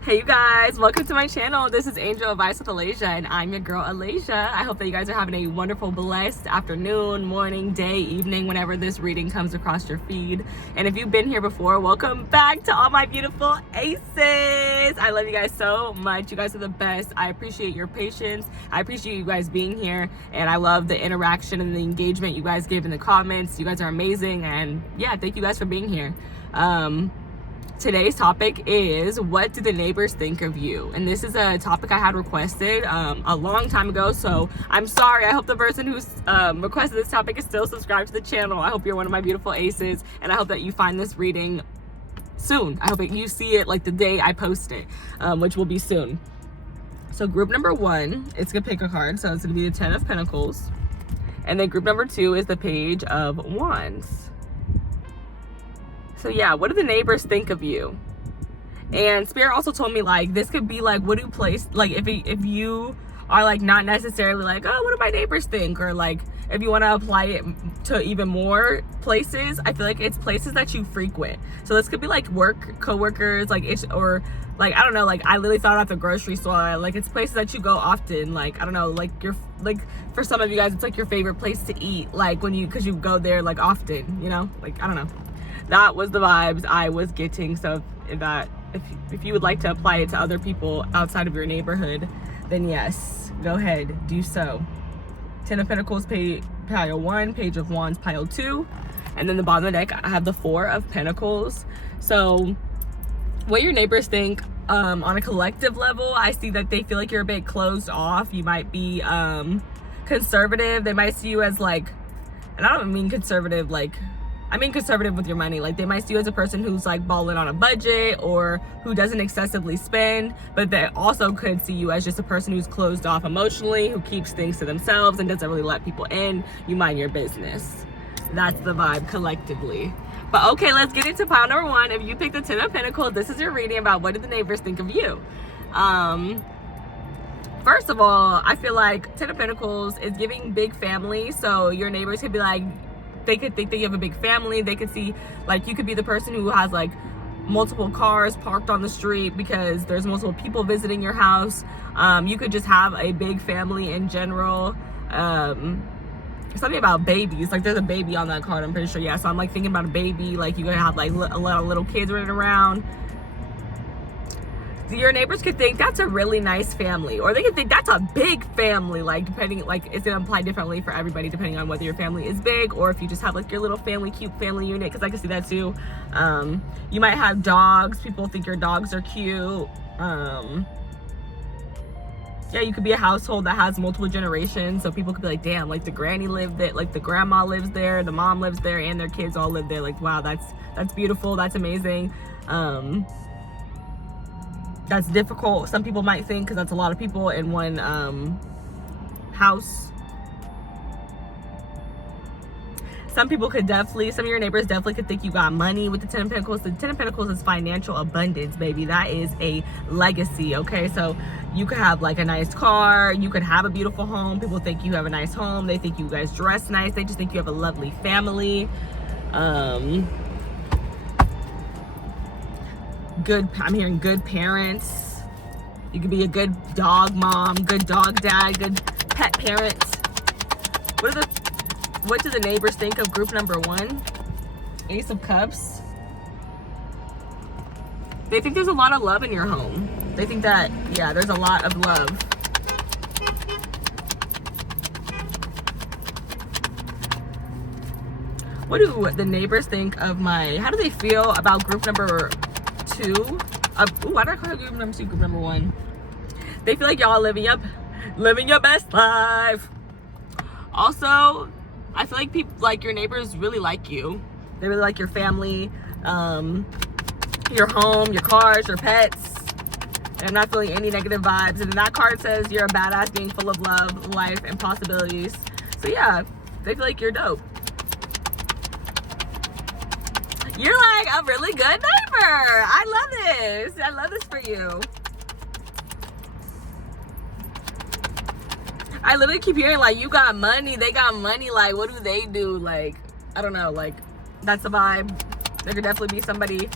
Hey you guys, welcome to my channel. This is Angel Advice with Alaysia, and I'm your girl Alaysia. I hope that you guys are having a wonderful, blessed afternoon, morning, day, evening, whenever this reading comes across your feed. And if you've been here before, welcome back to all my beautiful aces. I love you guys so much. You guys are the best. I appreciate your patience. I appreciate you guys being here, and I love the interaction and the engagement you guys give in the comments. You guys are amazing, and yeah, thank you guys for being here. Today's topic is, what do the neighbors think of you? And this is a topic I had requested a long time ago, so I'm sorry. I hope the person who's requested this topic is still subscribed to the channel. I hope you're one of my beautiful aces, and I hope that you find this reading soon. I hope that you see it like the day I post it, which will be soon. So group number one, it's gonna pick a card, so it's gonna be the 10 of Pentacles. And then group number two is the Page of Wands. So yeah, what do the neighbors think of you? And Spirit also told me, like, this could be like, what do place, like if you are like not necessarily like, oh, what do my neighbors think? Or like if you want to apply it to even more places, I feel like it's places that you frequent. So this could be like work, coworkers, like it's, or like, I don't know, like I literally thought about the grocery store. Like it's places that you go often. Like, I don't know, like you're like, for some of you guys, it's like your favorite place to eat. Like when you, cause you go there like often, you know, like, I don't know. That was the vibes I was getting. So if you would like to apply it to other people outside of your neighborhood, then yes, go ahead, do so. 10 of Pentacles, pile 1, Page of Wands, pile 2. And then the bottom of the deck, I have the 4 of Pentacles. So what your neighbors think on a collective level, I see that they feel like you're a bit closed off. You might be conservative. They might see you as like, and I don't mean conservative like, I mean conservative with your money. Like they might see you as a person who's like balling on a budget or who doesn't excessively spend, but they also could see you as just a person who's closed off emotionally, who keeps things to themselves and doesn't really let people in. You mind your business. That's the vibe collectively. But okay, let's get into pile number 1. If you picked the 10 of Pentacles, this is your reading about what do the neighbors think of you. First of all, I feel like 10 of Pentacles is giving big family. So your neighbors could be like, they could think that you have a big family. They could see, like, you could be the person who has like multiple cars parked on the street because there's multiple people visiting your house. You could just have a big family in general. Something about babies, like there's a baby on that card, I'm pretty sure. Yeah, so I'm like thinking about a baby, like you could have like a lot of little kids running around. Your neighbors could think that's a really nice family, or they could think that's a big family, like depending, like it's gonna apply differently for everybody depending on whether your family is big or if you just have like your little family, cute family unit, because I can see that too. You might have dogs. People think your dogs are cute. Yeah, you could be a household that has multiple generations, so people could be like, damn, like the granny lived there, like the grandma lives there, the mom lives there, and their kids all live there. Like, wow, that's beautiful, that's amazing. That's difficult, some people might think, because that's a lot of people in one house. Some people could definitely, some of your neighbors definitely could think you got money with the 10 of Pentacles. The 10 of Pentacles is financial abundance, baby. That is a legacy, okay? So you could have like a nice car. You could have a beautiful home. People think you have a nice home. They think you guys dress nice. They just think you have a lovely family. I'm hearing good parents. You could be a good dog mom, good dog dad, good pet parent. What do the neighbors think of group number 1? Ace of Cups. They think there's a lot of love in your home. They think that, yeah, there's a lot of love. What do the neighbors think of how do they feel about group number 2? Why did I call it group number 2, group number 1? They feel like y'all living your best life. Also, I feel like people, like your neighbors really like you. They really like your family, your home, your cars, your pets. And I'm not feeling any negative vibes. And then that card says you're a badass being full of love, life, and possibilities. So yeah, they feel like you're dope. You're like a really good neighbor. I love this. I love this for you. I literally keep hearing like, you got money, they got money. Like, what do they do? Like, I don't know. Like, that's the vibe. There could definitely be somebody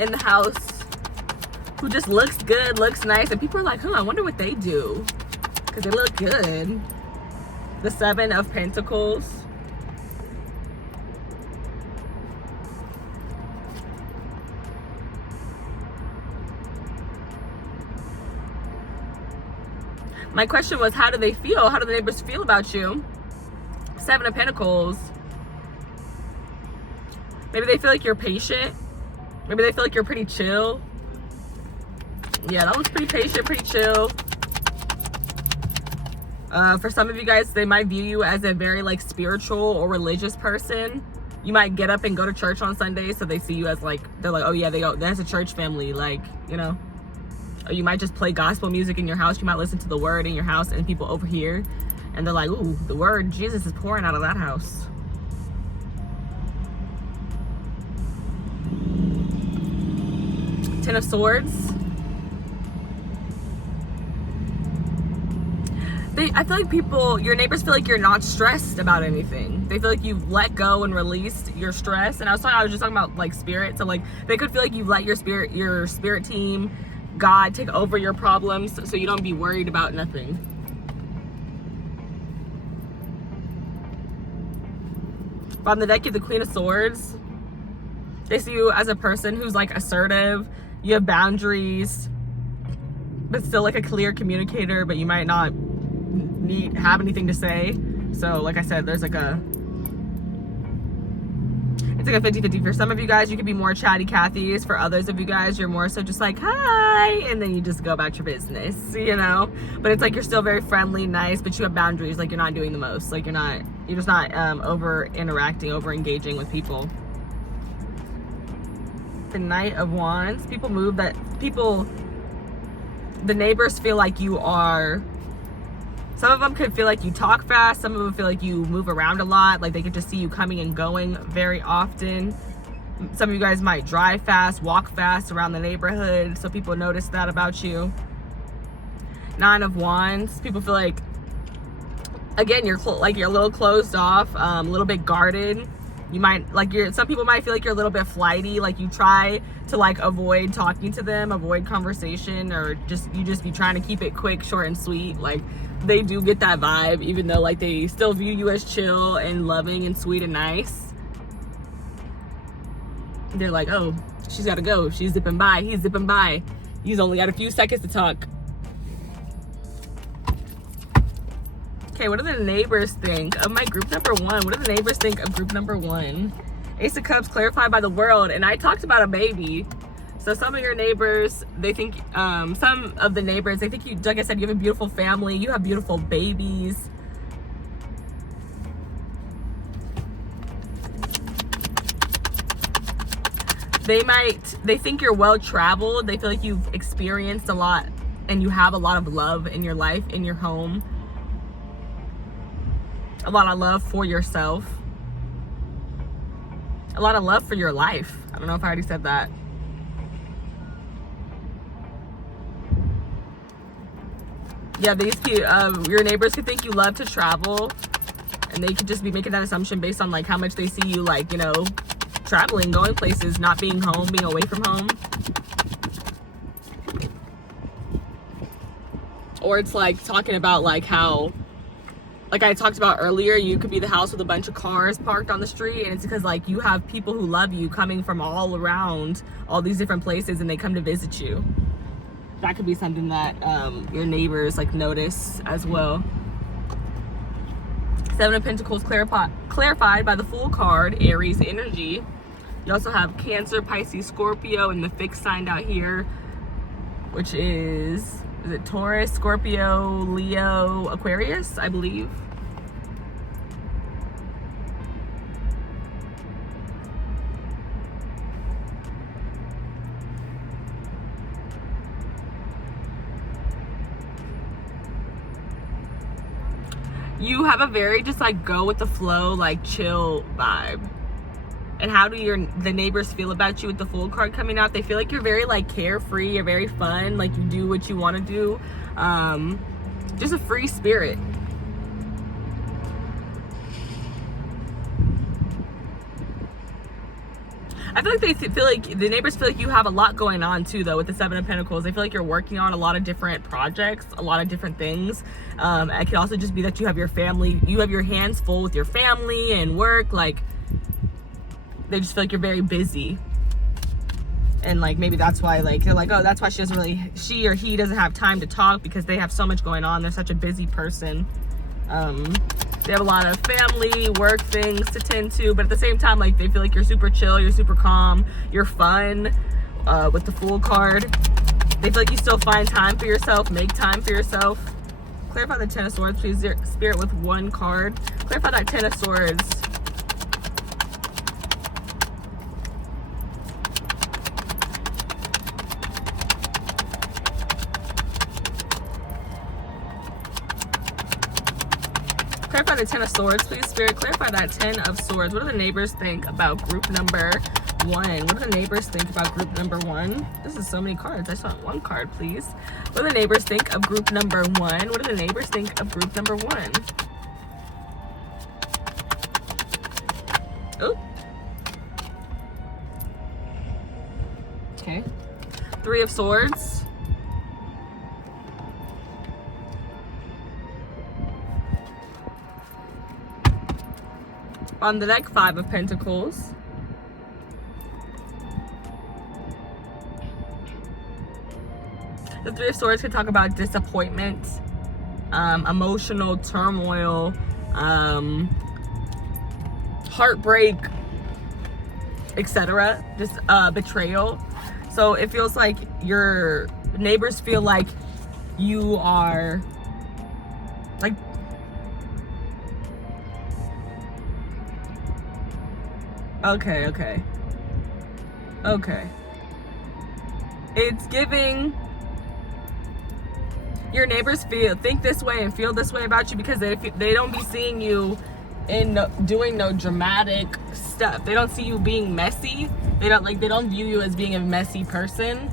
in the house who just looks good, looks nice, and people are like, I wonder what they do, because they look good. The Seven of Pentacles. My question was, how do they feel? How do the neighbors feel about you? Seven of Pentacles. Maybe they feel like you're patient. Maybe they feel like you're pretty chill. Yeah, that one's pretty patient, pretty chill. For some of you guys, they might view you as a very like spiritual or religious person. You might get up and go to church on Sundays, so they see you as like, they're like, oh yeah, that's a church family, like, you know. Or you might just play gospel music in your house. You might listen to the word in your house, and people overhear, and they're like, ooh, the word, Jesus is pouring out of that house. Ten of Swords. I feel like your neighbors feel like you're not stressed about anything. They feel like you've let go and released your stress. And I was just talking about like spirit. So like they could feel like you've let your spirit team, God, take over your problems, so you don't be worried about nothing. On the deck, you have the Queen of Swords. They see you as a person who's like assertive. You have boundaries, but still like a clear communicator, but you might not have anything to say. So like I said, there's like it's like a 50-50. For some of you guys, you could be more chatty Cathys. For others of you guys, you're more so just like, hi, and then you just go about your business, you know. But it's like you're still very friendly, nice, but you have boundaries. Like you're not doing the most. Like you're just not over interacting, over engaging with people. The Knight of Wands. The neighbors feel like you are, some of them could feel like you talk fast. Some of them feel like you move around a lot. Like they could just see you coming and going very often. Some of you guys might drive fast, walk fast around the neighborhood. So people notice that about you. Nine of Wands. People feel like, again, you're a little closed off, a little bit guarded. You might some people might feel like you're a little bit flighty, like you try to like avoid talking to them, avoid conversation, or you just be trying to keep it quick, short and sweet. Like they do get that vibe, even though like they still view you as chill and loving and sweet and nice. They're like, oh, she's gotta go, she's zipping by, he's zipping by, he's only got a few seconds to talk. Okay, what do the neighbors think of my group number one? What do the neighbors think of group number one? Ace of Cups, clarified by the world. And I talked about a baby. So some of your neighbors, they think, some of the neighbors, they think you, like I said, you have a beautiful family. You have beautiful babies. They think you're well-traveled. They feel like you've experienced a lot and you have a lot of love in your life, in your home. A lot of love for yourself. A lot of love for your life. I don't know if I already said that. Yeah, your neighbors could think you love to travel, and they could just be making that assumption based on like how much they see you, like, you know, traveling, going places, not being home, being away from home. Or it's like talking about like how, like I talked about earlier, you could be the house with a bunch of cars parked on the street, and it's because like you have people who love you coming from all around, all these different places, and they come to visit you. That could be something that your neighbors like notice as well. Seven of Pentacles, clarified by the Fool card, Aries energy. You also have Cancer, Pisces, Scorpio, and the fixed sign out here, which is it Taurus, Scorpio, Leo, Aquarius, I believe. You have a very just like go with the flow, like chill vibe. And how do the neighbors feel about you with the Fool card coming out? They feel like you're very like carefree, you're very fun, like you do what you want to do. Just a free spirit. I feel feel like the neighbors feel like you have a lot going on too, though, with the Seven of Pentacles. They feel like you're working on a lot of different projects, a lot of different things. It could also just be that you have your family, you have your hands full with your family and work. Like, they just feel like you're very busy. And like, maybe that's why, like, they're like, oh, that's why she or he doesn't have time to talk, because they have so much going on. They're such a busy person. They have a lot of family, work things to tend to, but at the same time, like, they feel like you're super chill, you're super calm, you're fun, with the Fool card. They feel like you still find time for yourself, make time for yourself. Clarify the Ten of Swords, please, Spirit, with one card. Clarify that Ten of Swords. Clarify the Ten of Swords, please, Spirit. Clarify that Ten of Swords. What do the neighbors think about group number 1? What do the neighbors think about group number 1? This is so many cards. I just want one card, please. What do the neighbors think of group number 1? What do the neighbors think of group number 1? Oh. Okay. Three of Swords. On the deck, Five of Pentacles. The Three of Swords could talk about disappointment, emotional turmoil, heartbreak, etc. Just betrayal. So it feels like your neighbors feel like you are like, okay. It's giving your neighbors think this way and feel this way about you because they don't be seeing you in doing no dramatic stuff. They don't see you being messy. They don't view you as being a messy person.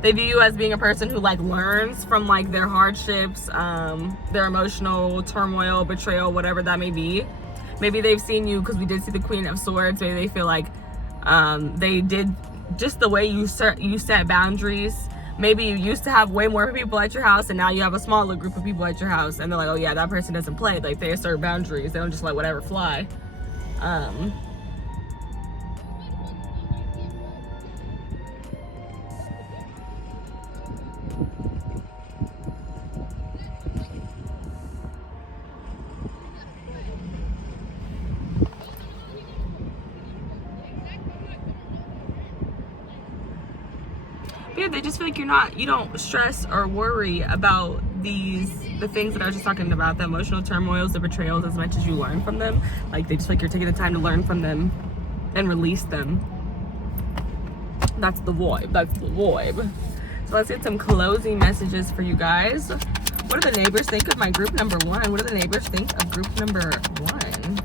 They view you as being a person who like learns from like their hardships, their emotional turmoil, betrayal, whatever that may be. Maybe they've seen you, because we did see the Queen of Swords. Maybe they feel like they did just the way you set boundaries. Maybe you used to have way more people at your house, and now you have a smaller group of people at your house, and they're like, oh yeah, that person doesn't play. Like, they assert boundaries. They don't just let whatever fly. Yeah, they just feel like you don't stress or worry about the things that I was just talking about, the emotional turmoils, the betrayals, as much as you learn from them. Like, they just feel like you're taking the time to learn from them and release them. That's the vibe. So let's get some closing messages for you guys. What do the neighbors think of my group number 1? What do the neighbors think of group number 1?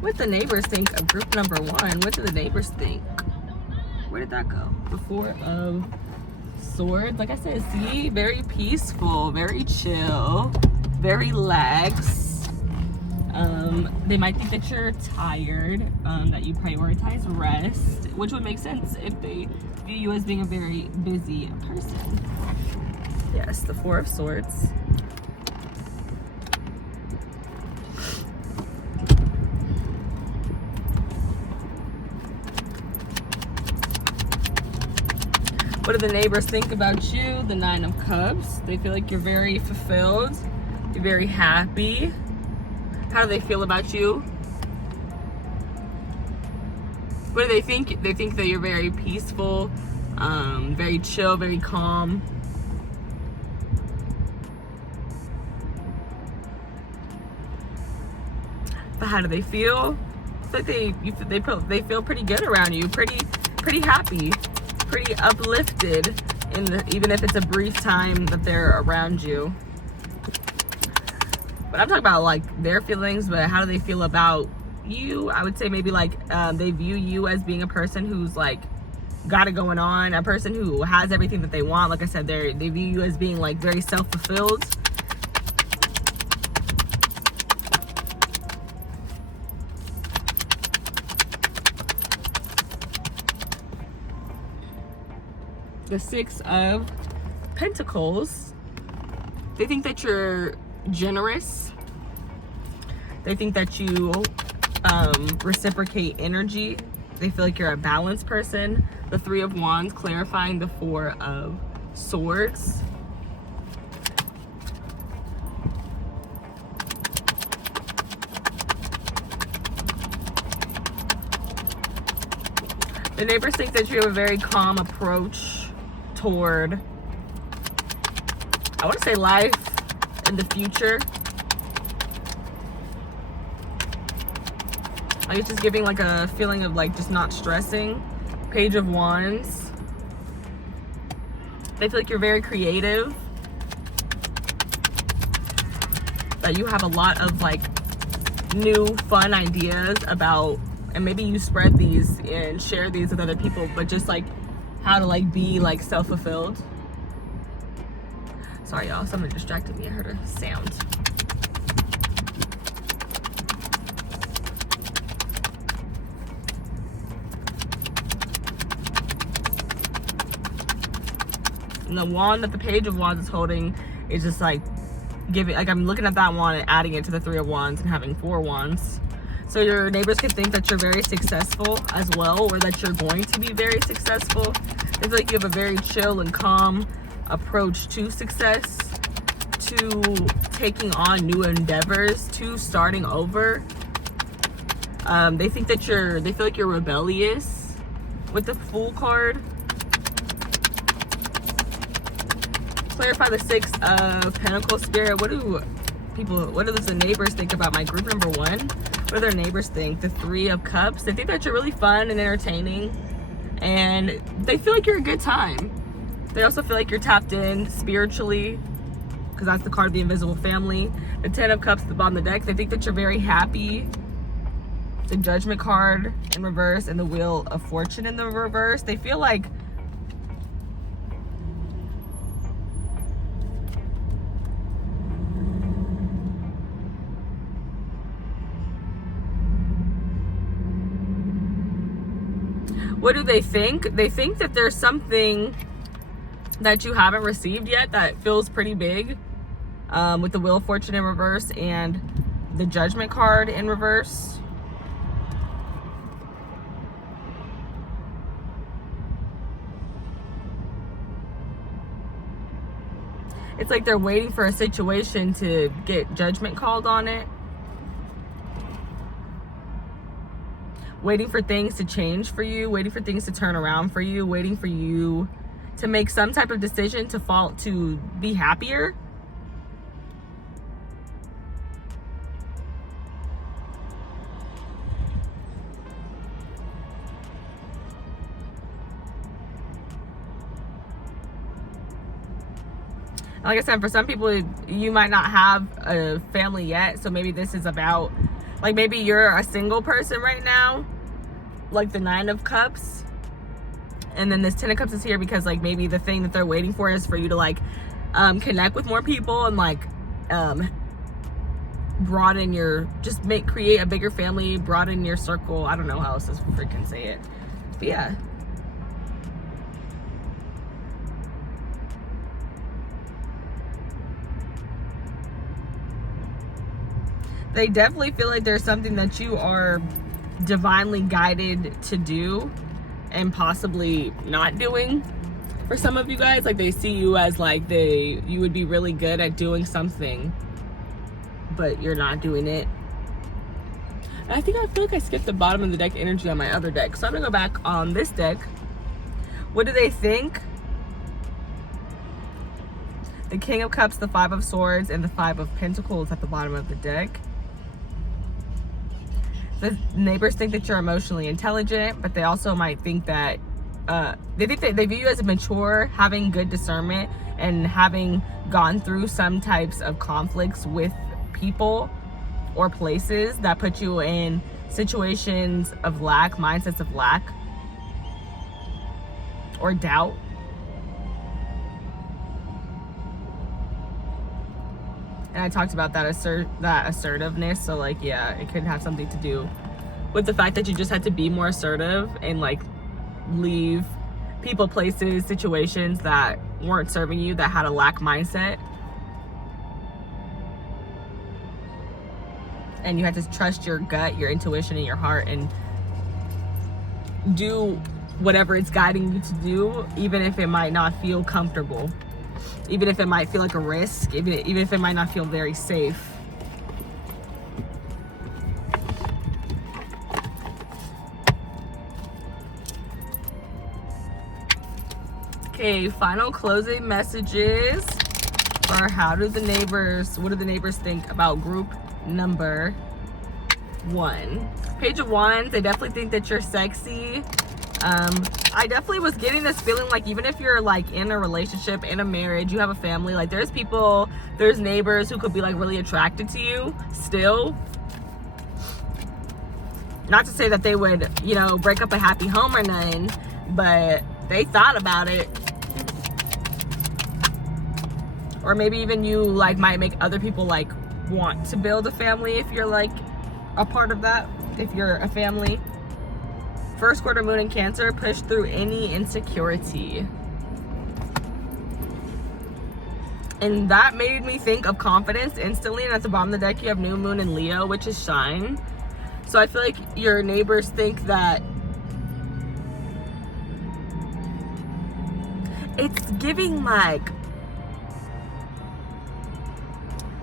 What do the neighbors think of group number 1? What do the neighbors think? Where did that go? The Four of Swords. Like I said, see, very peaceful, very chill, very lax. They might think that you're tired, that you prioritize rest, which would make sense if they view you as being a very busy person. Yes, the Four of Swords. What do the neighbors think about you? The Nine of Cups. They feel like you're very fulfilled. You're very happy. How do they feel about you? What do they think? They think that you're very peaceful, very chill, very calm. But how do they feel? I feel like they feel pretty good around you, pretty happy, pretty uplifted even if it's a brief time that they're around you. But I'm talking about like their feelings, but how do they feel about you? I would say maybe like they view you as being a person who's like got it going on, a person who has everything that they want. Like I said, they view you as being like very self-fulfilled. the Six of Pentacles. They think that you're generous. They think that you reciprocate energy. They feel like you're a balanced person. The Three of Wands, clarifying the Four of Swords. The neighbors think that you have a very calm approach toward, I want to say, life in the future. Like, it's just giving like a feeling of like just not stressing. Page of Wands. They feel like you're very creative. That you have a lot of like new fun ideas about, and maybe you spread these and share these with other people, but just like how to like be like self-fulfilled. Sorry y'all, someone distracted me. I heard a sound. And the wand that the Page of Wands is holding is just like giving, like I'm looking at that wand and adding it to the Three of Wands and having 4 wands. So your neighbors could think that you're very successful as well, or that you're going to be very successful. They feel like you have a very chill and calm approach to success, to taking on new endeavors, to starting over. They think that they feel like you're rebellious with the Fool card. Clarify the Six of Pentacles, Spirit. What do the neighbors think about my group number 1? What do their neighbors think? The Three of Cups. They think that you're really fun and entertaining, and they feel like you're a good time. They also feel like you're tapped in spiritually, because that's the card of the invisible family. The Ten of Cups at the bottom of the deck. They think that you're very happy. The Judgment card in reverse and the Wheel of Fortune in the reverse. They feel like what do they think? They think that there's something that you haven't received yet that feels pretty big, with the Wheel of Fortune in reverse and the Judgment card in reverse. It's like they're waiting for a situation to get judgment called on it. Waiting for things to change for you, waiting for things to turn around for you, waiting for you to make some type of decision to be happier. Like I said, for some people, you might not have a family yet, so maybe this is about, like, maybe you're a single person right now, like the Nine of Cups, and then this Ten of Cups is here because, like, maybe the thing that they're waiting for is for you to, like, connect with more people and, like, broaden your, create a bigger family, broaden your circle. I don't know how else to freaking say it, but yeah. They definitely feel like there's something that you are divinely guided to do and possibly not doing. For some of you guys, like, they see you as like you would be really good at doing something, but you're not doing it. And I feel like I skipped the bottom of the deck energy on my other deck, so I'm gonna go back on this deck. What do they think? The King of Cups, the Five of Swords, and the Five of Pentacles at the bottom of the deck. The neighbors think that you're emotionally intelligent, but they also might think that they view you as mature, having good discernment, and having gone through some types of conflicts with people or places that put you in situations of lack, mindsets of lack or doubt. And I talked about that assertiveness. So, like, yeah, it could have something to do with the fact that you just had to be more assertive and, like, leave people, places, situations that weren't serving you, that had a lack mindset. And you had to trust your gut, your intuition, and your heart, and do whatever it's guiding you to do, even if it might not feel comfortable, even if it might feel like a risk, even if it might not feel very safe. Okay, final closing messages for what do the neighbors think about group number 1. Page of Wands, they definitely think that you're sexy. I definitely was getting this feeling like even if you're like in a relationship, in a marriage, you have a family, like there's neighbors who could be like really attracted to you still. Not to say that they would, break up a happy home or nothing, but they thought about it. Or maybe even you like might make other people like want to build a family if you're like a part of that, if you're a family. First quarter moon in Cancer, push through any insecurity. And that made me think of confidence instantly. And at the bottom of the deck, you have new moon in Leo, which is shine. So I feel like your neighbors think that it's giving like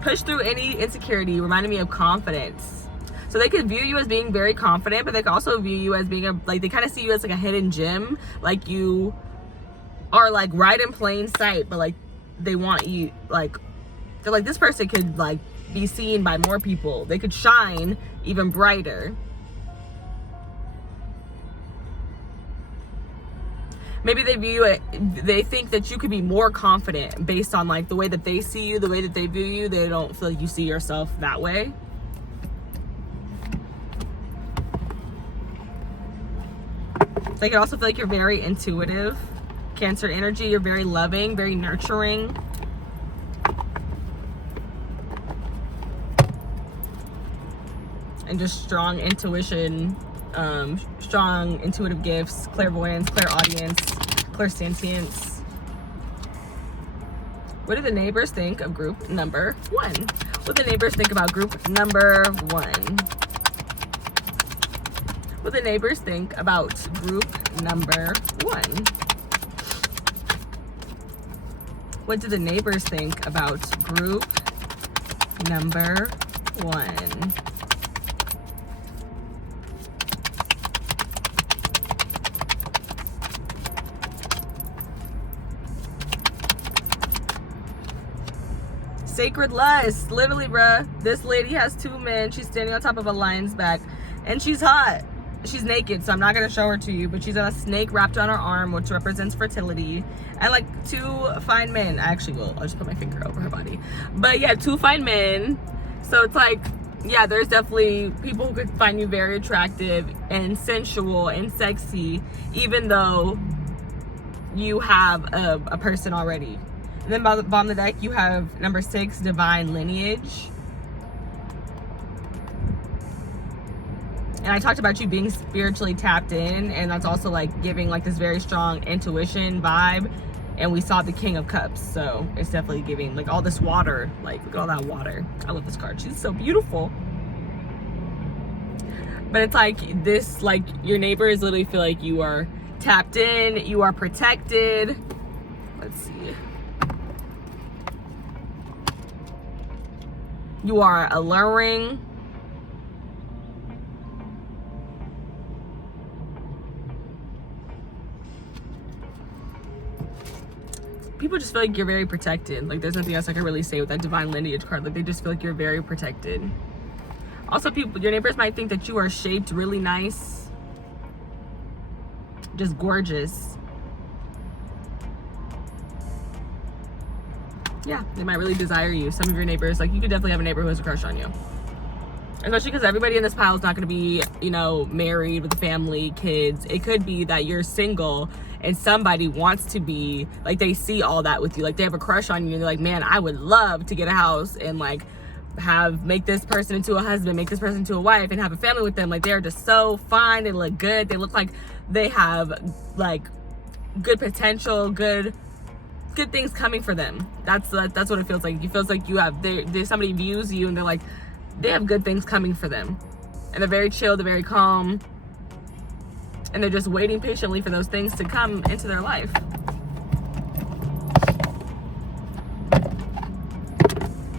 push through any insecurity, reminded me of confidence. So they could view you as being very confident, but they could also view you as being they kind of see you as like a hidden gem. Like you are like right in plain sight, but like they want you, like they're like, this person could like be seen by more people. They could shine even brighter. Maybe they think that you could be more confident based on like the way that they see you, the way that they view you. They don't feel like you see yourself that way. They could also feel like you're very intuitive. Cancer energy, you're very loving, very nurturing. And just strong intuition, strong intuitive gifts, clairvoyance, clairaudience, clairsentience. What do the neighbors think of group number 1? What do the neighbors think about group number 1? What do the neighbors think about group number 1? What do the neighbors think about group number 1? Sacred lust. Literally, bruh. This lady has 2 men. She's standing on top of a lion's back. And she's hot. She's naked, so I'm not going to show her to you. But she's got a snake wrapped on her arm, which represents fertility. And like 2 fine men. Actually, I'll just put my finger over her body. But yeah, 2 fine men. So it's like, yeah, there's definitely people who could find you very attractive and sensual and sexy, even though you have a person already. And then by the bottom of the deck, you have number 6, divine lineage. And I talked about you being spiritually tapped in, and that's also like giving like this very strong intuition vibe. And we saw the King of Cups, so it's definitely giving like all this water. Like, look at all that water. I love this card. She's so beautiful. But it's like this, like your neighbors literally feel like you are tapped in, you are protected. Let's see. You are alluring. People just feel like you're very protected. Like there's nothing else I can really say with that divine lineage card. Like they just feel like you're very protected. Also, your neighbors might think that you are shaped really nice. Just gorgeous. Yeah, they might really desire you. Some of your neighbors, like you could definitely have a neighbor who has a crush on you. Especially because everybody in this pile is not going to be, married with a family, kids. It could be that you're single and somebody wants to be, like they see all that with you. Like they have a crush on you and they're like, man, I would love to get a house and like make this person into a husband, make this person into a wife and have a family with them. Like they're just so fine. They look good. They look like they have like good potential, good things coming for them. That's what it feels like. It feels like you have, there's somebody views you and they're like, they have good things coming for them. And they're very chill, they're very calm. And they're just waiting patiently for those things to come into their life.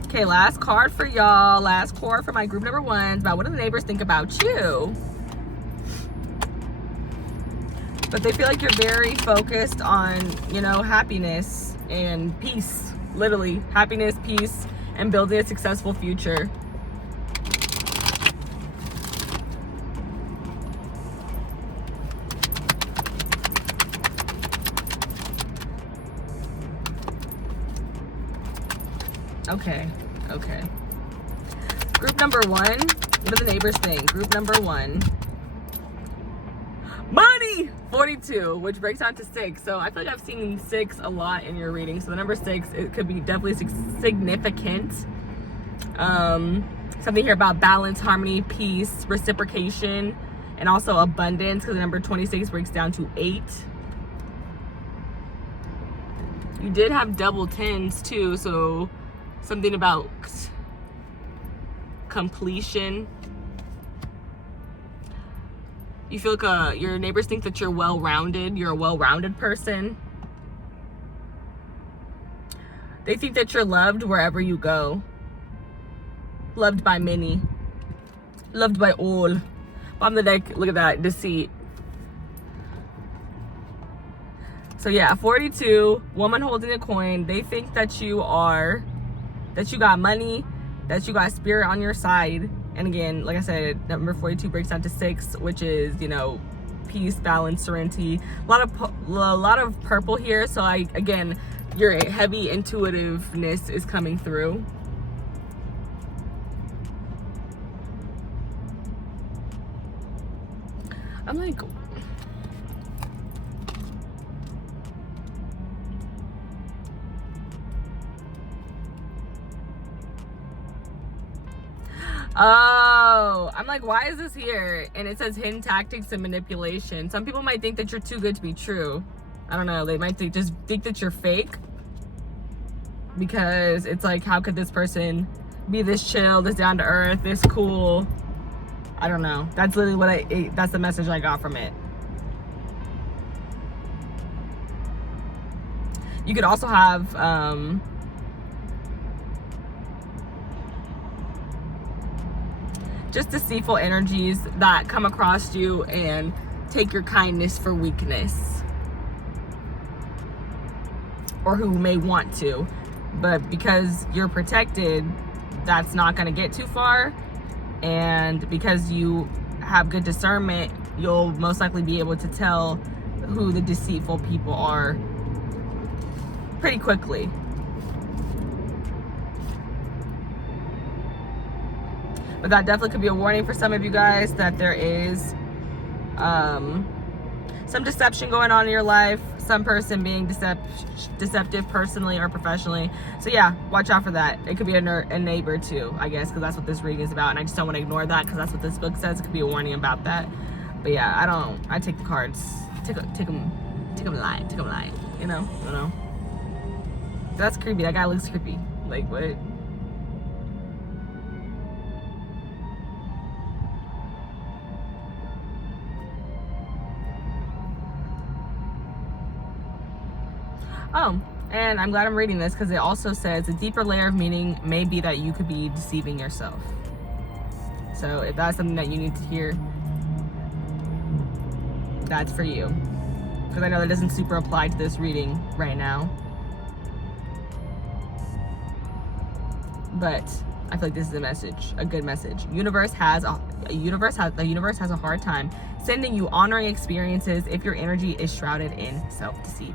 Okay, last card for y'all. Last card for my group number ones about what do the neighbors think about you. But they feel like you're very focused on, you know, happiness and peace. Literally, happiness, peace, and building a successful future. Okay. Group number one, what do the neighbors think? Group number one. Money! 42, which breaks down to 6. So I feel like I've seen 6 a lot in your reading. So the number 6, it could be definitely significant. Something here about balance, harmony, peace, reciprocation, and also abundance, because the number 26 breaks down to 8. You did have double 10s too, so something about completion. You feel like your neighbors think that you're well-rounded. You're a well-rounded person. They think that you're loved wherever you go. Loved by many. Loved by all. Bottom of the deck, look at that, deceit. So yeah, 42, woman holding a coin. They think that you got money, that you got spirit on your side. And again, like I said, number 42 breaks down to 6, which is, you know, peace, balance, serenity. A lot of purple here. So again, your heavy intuitiveness is coming through. I'm like, oh, I'm like, why is this here? And it says hidden tactics and manipulation. Some people might think that you're too good to be true. I don't know. They might just think that you're fake. Because it's like, how could this person be this chill, this down to earth, this cool? I don't know. That's literally that's the message I got from it. You could also have, just deceitful energies that come across you and take your kindness for weakness, or who may want to, but because you're protected, that's not going to get too far. And because you have good discernment, you'll most likely be able to tell who the deceitful people are pretty quickly. But that definitely could be a warning for some of you guys that there is some deception going on in your life. Some person being deceptive personally or professionally. So yeah, watch out for that. It could be a neighbor too, I guess, because that's what this reading is about. And I just don't want to ignore that because that's what this book says. It could be a warning about that. But yeah, I take the cards. Take them light. You know? I don't know. That's creepy. That guy looks creepy. Like, what? Oh, and I'm glad I'm reading this because it also says a deeper layer of meaning may be that you could be deceiving yourself. So if that's something that you need to hear, that's for you. Because I know that doesn't super apply to this reading right now. But I feel like this is a message, a good message. The universe has a hard time sending you honoring experiences if your energy is shrouded in self-deceit.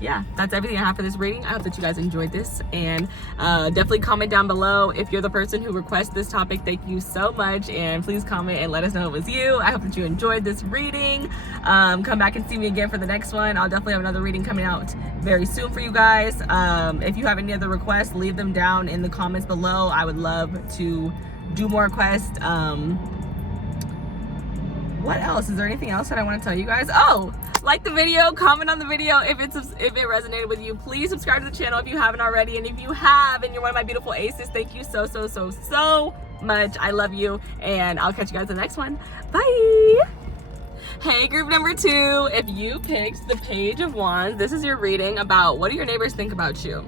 Yeah, that's everything I have for this reading. I hope that you guys enjoyed this, and definitely comment down below if you're the person who requested this topic. Thank you so much, and please comment and let us know it was you. I hope that you enjoyed this reading. Come back and see me again for the next one. I'll definitely have another reading coming out very soon for you guys. If you have any other requests, leave them down in the comments below. I would love to do more requests. what else? Is there anything else that I want to tell you guys? Oh, like the video, comment on the video if it resonated with you. Please subscribe to the channel if you haven't already. And if you have and you're one of my beautiful aces, thank you so much. I love you, and I'll catch you guys in the next one. Bye. Hey, group number 2, if you picked the Page of Wands, this is your reading about what do your neighbors think about you.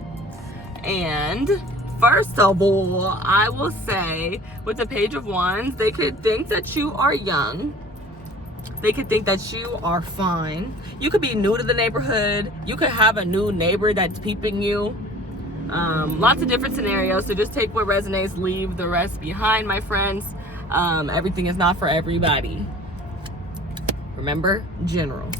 And first of all, I will say with the Page of Wands, they could think that you are young. They could think that you are fine. You could be new to the neighborhood. You could have a new neighbor that's peeping you. Lots of different scenarios, so just take what resonates, leave the rest behind, my friends. Everything is not for everybody. Remember, general.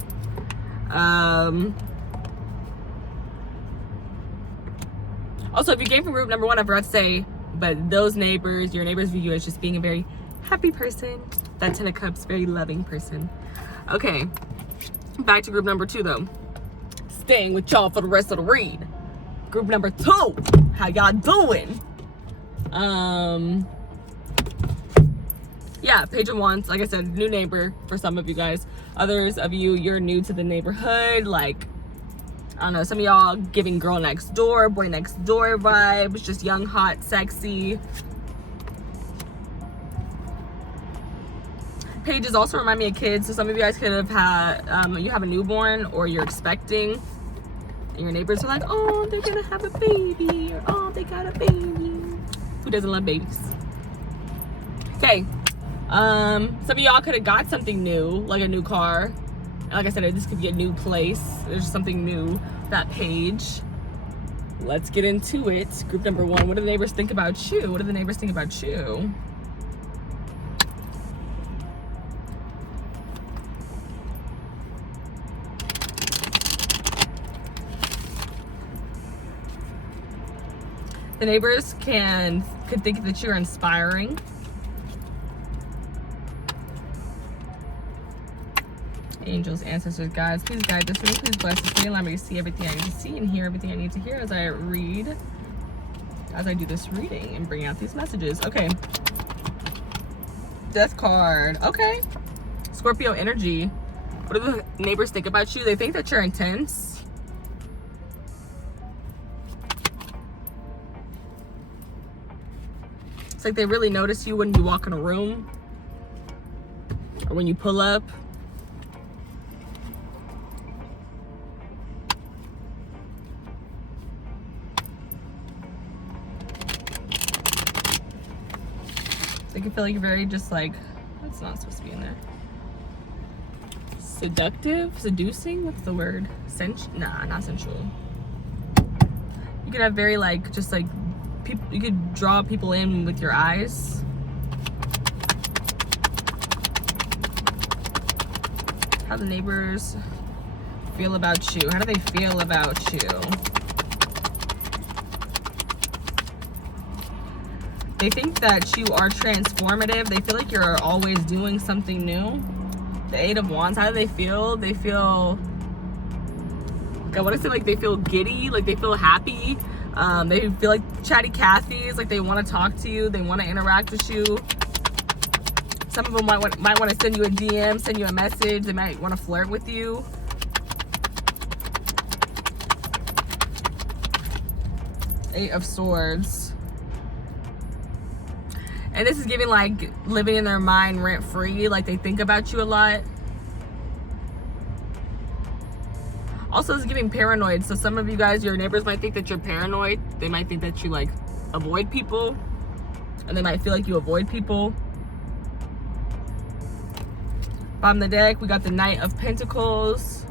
Also, if you came from group number 1, I forgot to say, but those neighbors, your neighbors view you as just being a very happy person. That 10 of Cups, very loving person. Okay, back to group number 2 though. Staying with y'all for the rest of the read. Group number 2, how y'all doing? Yeah, Page of Wands, like I said, new neighbor for some of you guys. Others of you, you're new to the neighborhood. Like, I don't know, some of y'all giving girl next door, boy next door vibes, just young, hot, sexy. Pages also remind me of kids, so some of you guys could have had, you have a newborn or you're expecting, and your neighbors are like, oh, they're gonna have a baby, or oh, they got a baby. Who doesn't love babies? Okay. Some of y'all could have got something new, like a new car. And like I said, this could be a new place. There's something new. That Page. Let's get into it. Group number 1. What do the neighbors think about you? What do the neighbors think about you? The neighbors could think that you're inspiring. Angels, ancestors, guides, please guide this reading. Please bless this reading. Allow me to see everything I need to see and hear everything I need to hear as I read, as I do this reading and bring out these messages. Okay. Death card. Okay. Scorpio energy. What do the neighbors think about you? They think that you're intense. It's like they really notice you when you walk in a room or when you pull up. They can feel like you're very just like, that's not supposed to be in there. Seductive? Seducing? What's the word? Nah, not sensual. You could have very like, just like, people. You could draw people in with your eyes. How the neighbors feel about you? How do they feel about you? They think that you are transformative. They feel like you're always doing something new. The 8 of Wands, how do they feel? They feel, I want to say like they feel giddy, like they feel happy. They feel like chatty Cathy's, like they want to talk to you. They want to interact with you. Some of them might want to send you a DM, send you a message. They might want to flirt with you. Eight of Swords. And this is giving like living in their mind rent free, like they think about you a lot. Also, it's giving paranoid. So some of you guys, your neighbors might think that you're paranoid. They might think that you like avoid people, and they might feel like you avoid people. Bottom of the deck, we got the Knight of Pentacles,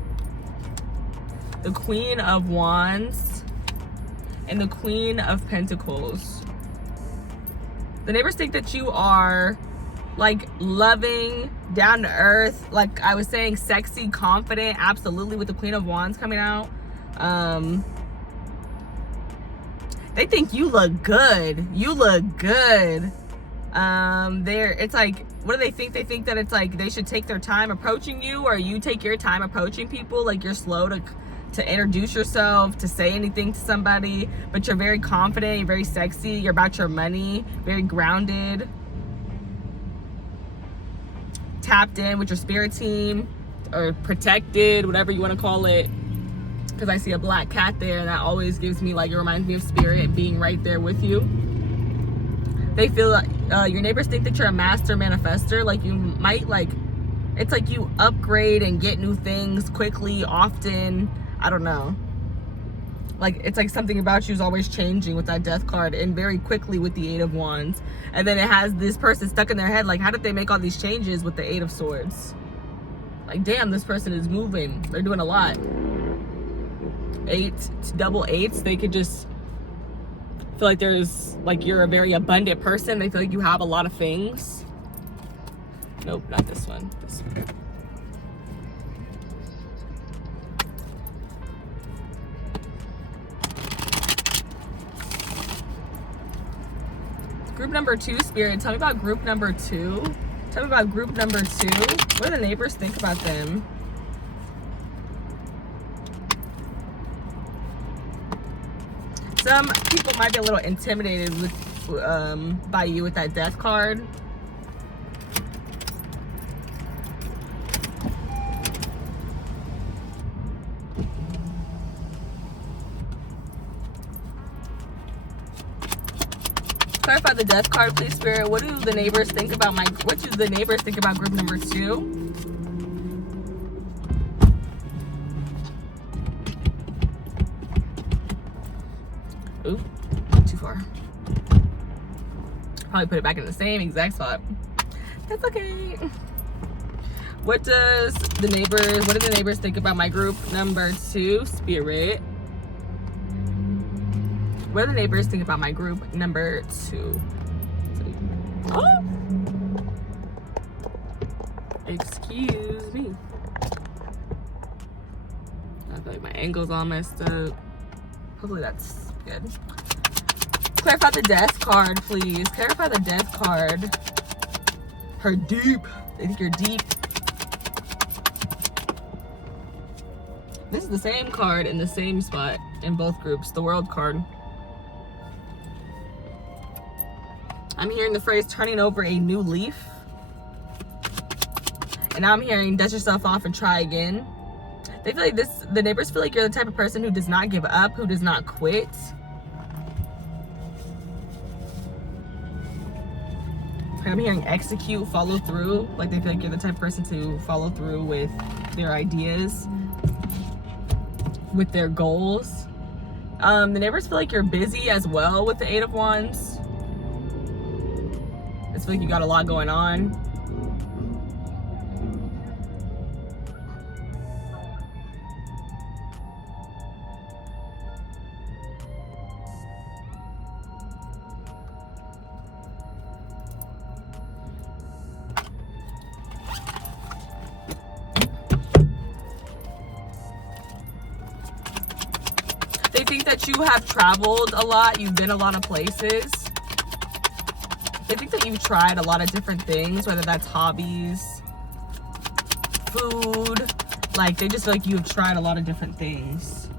the Queen of Wands, and the Queen of Pentacles. The neighbors think that you are like loving, down to earth, like I was saying, sexy, confident, absolutely, with the Queen of Wands coming out. They think you look good. You look good. It's like, what do they think? They think that it's like they should take their time approaching you, or you take your time approaching people, like you're slow to introduce yourself, to say anything to somebody, but you're very confident, you're very sexy, you're about your money, very grounded. tapped in with your spirit team, or protected, whatever you want to call it. Because I see a black cat there, and that always gives me, like, it reminds me of spirit being right there with you. They feel like your neighbors think that you're a master manifester. Like, you might, like, it's like you upgrade and get new things quickly, often. I don't know. Like, it's like something about you is always changing with that death card, and very quickly with the 8 of Wands. And then it has this person stuck in their head, like, how did they make all these changes with the 8 of Swords? Like, damn, this person is moving. They're doing a lot. 8, double 8s, they could just feel like there's, like, you're a very abundant person. They feel like you have a lot of things. Nope, not this one. This one. Group number 2, Spirit. Tell me about group number 2. Tell me about group number 2. What do the neighbors think about them? Some people might be a little intimidated with, by you with that death card. Clarify the death card, please, Spirit. What do the neighbors think about what do the neighbors think about group number 2? Ooh, too far. Probably put it back in the same exact spot. That's okay. What do the neighbors think about my group number 2, Spirit? What do the neighbors think about my group number 2? Oh! Excuse me. I feel like my angle's all messed up. Hopefully that's good. Clarify the death card, please. Clarify the death card. Her deep. I think you're deep. This is the same card in the same spot in both groups. The World card. I'm hearing the phrase turning over a new leaf. And now I'm hearing dust yourself off and try again. They feel like the neighbors feel like you're the type of person who does not give up, who does not quit. I'm hearing execute, follow through. Like they feel like you're the type of person to follow through with their ideas, with their goals. The neighbors feel like you're busy as well with the 8 of Wands. It's like you got a lot going on. They think that you have traveled a lot. You've been a lot of places. They think that you've tried a lot of different things, whether that's hobbies, food. Like, they just feel like you've tried a lot of different things.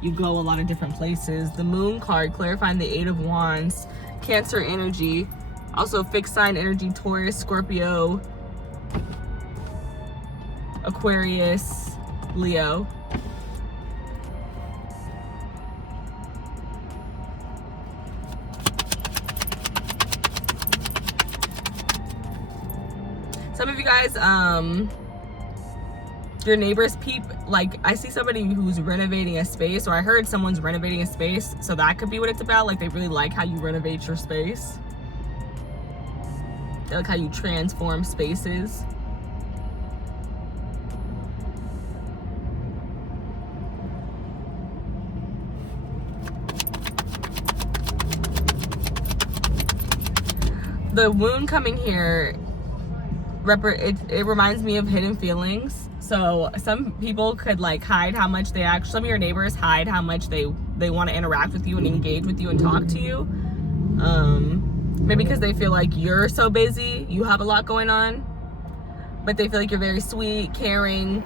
You go a lot of different places. The Moon card, clarifying the 8 of Wands, Cancer energy. Also, fixed sign energy, Taurus, Scorpio, Aquarius, Leo. Some of you guys, your neighbors peep, like, I see somebody who's renovating a space, or I heard someone's renovating a space, so that could be what it's about. Like, they really like how you renovate your space. They like how you transform spaces. The moon coming here, it reminds me of hidden feelings. So some people could like hide how much some of your neighbors hide how much they want to interact with you and engage with you and talk to you. Maybe because they feel like you're so busy, you have a lot going on, but they feel like you're very sweet, caring,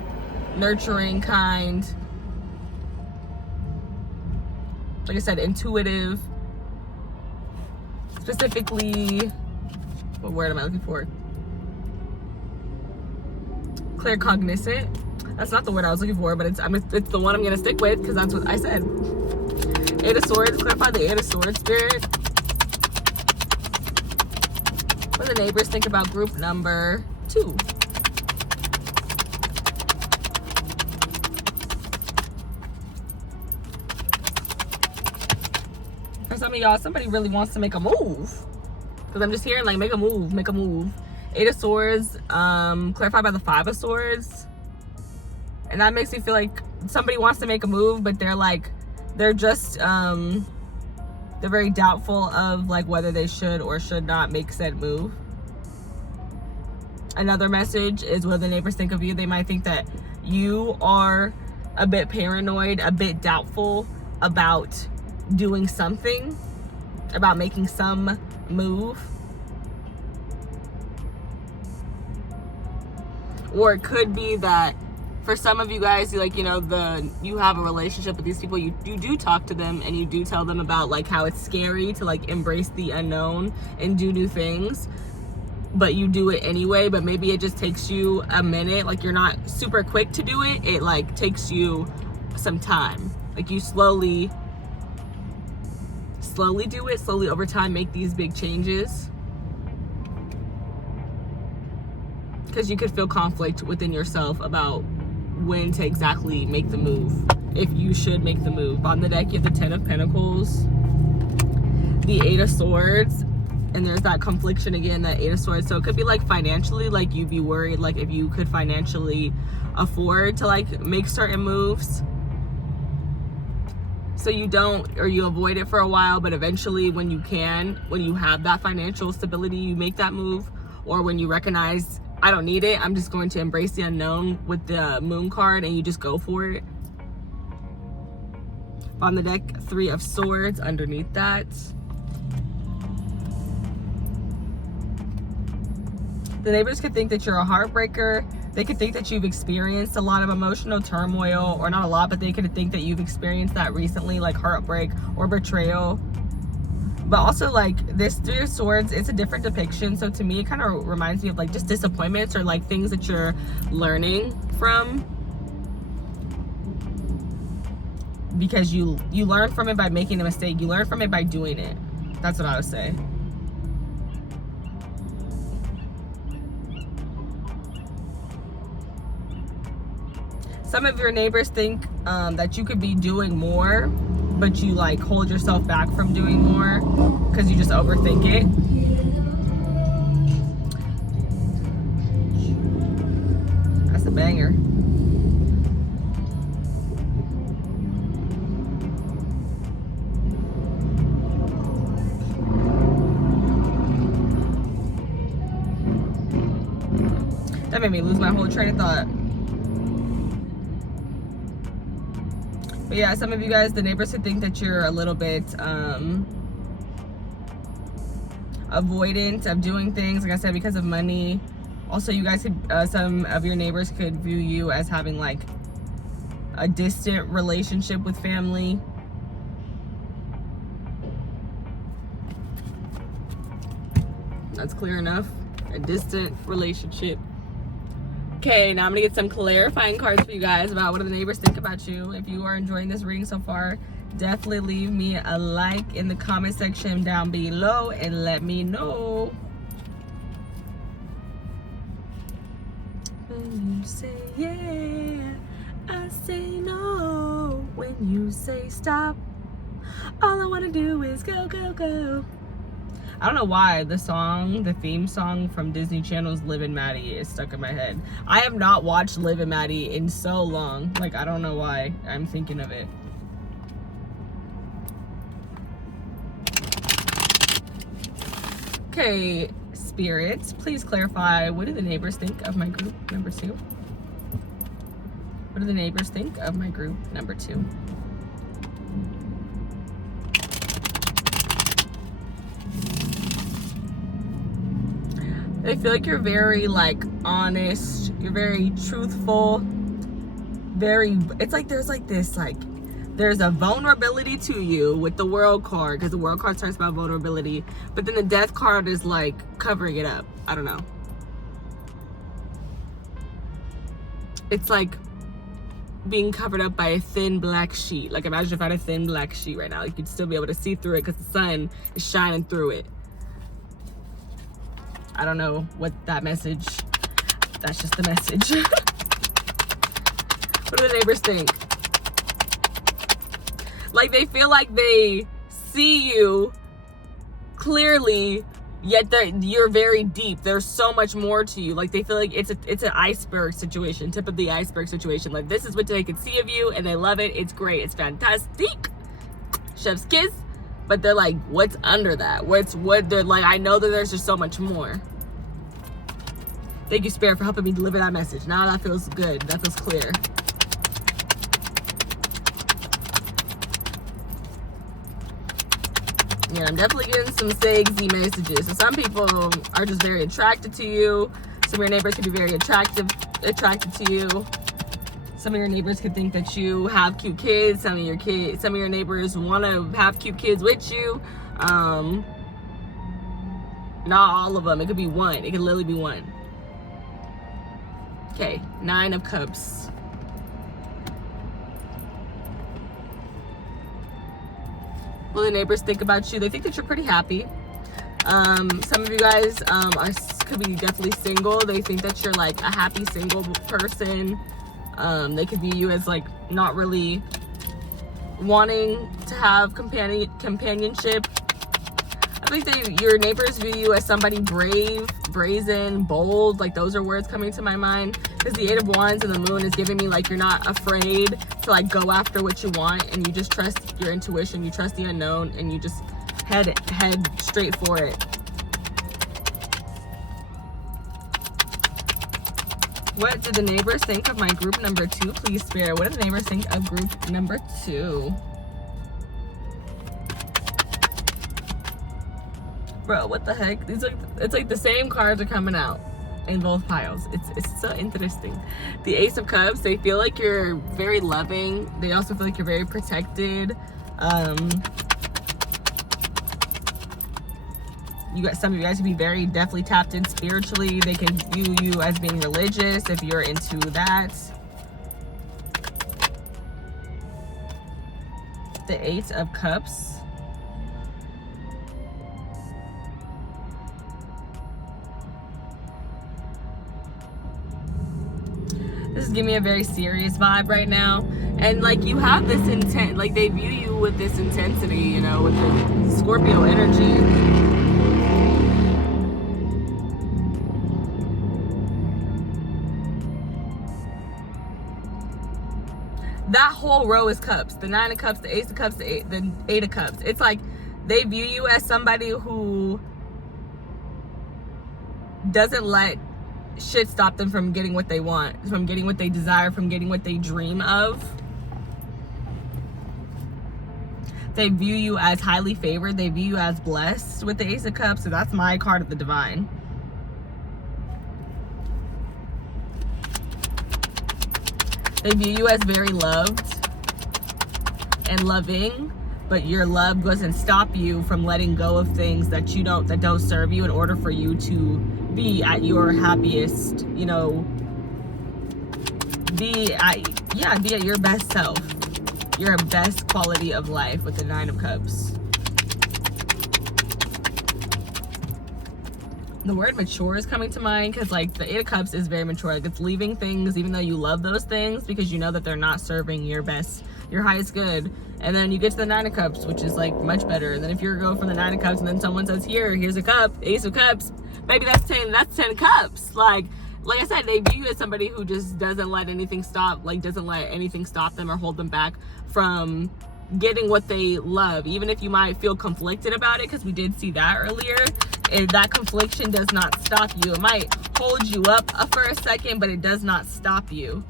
nurturing, kind. Like I said, intuitive. Specifically, what word am I looking for? Clear cognizant. That's not the word I was looking for, but it's the one I'm gonna stick with because that's what I said. Eight of Swords. Clarify the Eight of Swords, Spirit. What do the neighbors think about group number 2? For some of y'all, somebody really wants to make a move. Because I'm just hearing like make a move, make a move. Eight of Swords, clarified by the Five of Swords. And that makes me feel like somebody wants to make a move, but they're just they're very doubtful of like whether they should or should not make said move. Another message is what the neighbors think of you. They might think that you are a bit paranoid, a bit doubtful about doing something, about making some move. Or it could be that for some of you guys, you have a relationship with these people, you do talk to them and you do tell them about like how it's scary to like embrace the unknown and do new things, but you do it anyway. But maybe it just takes you a minute, like you're not super quick to do it. It like takes you some time, like you slowly do it, slowly over time make these big changes. Because you could feel conflict within yourself about when to exactly make the move, if you should make the move. On the deck, you have the Ten of Pentacles, the Eight of Swords, and there's that confliction again, that Eight of Swords. So it could be like financially, like you'd be worried like if you could financially afford to like make certain moves. So you don't, or you avoid it for a while, but eventually when you have that financial stability, you make that move. Or when you recognize, I don't need it, I'm just going to embrace the unknown with the Moon card, and you just go for it. On the deck, Three of Swords underneath that. The neighbors could think that you're a heartbreaker. They could think that you've experienced a lot of emotional turmoil, or not a lot, but they could think that you've experienced that recently, like heartbreak or betrayal. But also like this Three of Swords, it's a different depiction. So to me, it kind of reminds me of like just disappointments or like things that you're learning from. Because you learn from it by making a mistake. You learn from it by doing it. That's what I would say. Some of your neighbors think that you could be doing more, but you like hold yourself back from doing more because you just overthink it. That's a banger. That made me lose my whole train of thought. But yeah, some of you guys, the neighbors could think that you're a little bit avoidant of doing things, like I said, because of money. Also, you guys could, some of your neighbors could view you as having like a distant relationship with family. That's clear enough. A distant relationship. Okay, now I'm gonna get some clarifying cards for you guys about what do the neighbors think about you. If you are enjoying this reading so far, definitely leave me a like in the comment section down below and let me know. When you say yeah, I say no. When you say stop, all I wanna do is go, go, go. I don't know why the theme song from Disney Channel's Liv and Maddie is stuck in my head. I have not watched Liv and Maddie in so long. Like, I don't know why I'm thinking of it. Okay, spirits, please clarify, what do the neighbors think of my group number 2? What do the neighbors think of my group number 2? I feel like you're very like honest, you're very truthful, it's like there's like this like there's a vulnerability to you with the World card, because the World card talks about vulnerability, but then the Death card is like covering it up. I don't know. it's like being covered up by a thin black sheet. Like imagine if I had a thin black sheet right now, like you'd still be able to see through it because the sun is shining through it. I don't know what that message, that's just the message. What do the neighbors think? Like they feel like they see you clearly, yet you're very deep. There's so much more to you. Like they feel like it's an iceberg situation, tip of the iceberg situation. Like this is what they can see of you and they love it. It's great. It's fantastic. Chef's kiss. But they're like, what's under that? They're like, I know that there's just so much more. Thank you, Spirit, for helping me deliver that message. Now that feels good. That feels clear. Yeah, I'm definitely getting some sexy messages. So some people are just very attracted to you. Some of your neighbors could be very attracted to you. Some of your neighbors could think that you have cute kids. Some of your neighbors want to have cute kids with you. Not all of them. It could be one. It could literally be one. Okay, 9 of Cups. What do the neighbors think about you? They think that you're pretty happy. Some of you guys could be definitely single. They think that you're like a happy single person. They could view you as like not really wanting to have companionship. I think your neighbors view you as somebody brave, brazen, bold. Like those are words coming to my mind. Because the 8 of Wands and the Moon is giving me like you're not afraid to like go after what you want, and you just trust your intuition, you trust the unknown, and you just head straight for it. What did the neighbors think of my group number 2, please, Spirit? What did the neighbors think of group number 2? Bro, what the heck? It's like the same cards are coming out in both piles. It's so interesting. The Ace of Cups, they feel like you're very loving. They also feel like you're very protected. Some of you guys can be very definitely tapped in spiritually. They can view you as being religious if you're into that. The 8 of Cups. This is giving me a very serious vibe right now. And like you have this intent, like they view you with this intensity, you know, with the Scorpio energy. That whole row is cups. The 9 of Cups, the Ace of Cups, the 8 of Cups. It's like they view you as somebody who doesn't let shit stop them from getting what they want, from getting what they desire, from getting what they dream of. They view you as highly favored. They view you as blessed with the Ace of Cups. So that's my card of the divine. They view you as very loved and loving, but your love doesn't stop you from letting go of things that don't serve you in order for you to be at your happiest, you know, be at your best self, your best quality of life with the 9 of Cups. The word mature is coming to mind because like the 8 of Cups is very mature. Like it's leaving things even though you love those things because you know that they're not serving your best, your highest good. And then you get to the 9 of Cups, which is like much better. And then if you go from the 9 of Cups and then someone says, here's a cup, Ace of Cups, maybe that's 10 cups. Like I said, they view you as somebody who just doesn't let anything stop them or hold them back from getting what they love. Even if you might feel conflicted about it, because we did see that earlier. And that confliction does not stop you. It might hold you up for a second, but it does not stop you.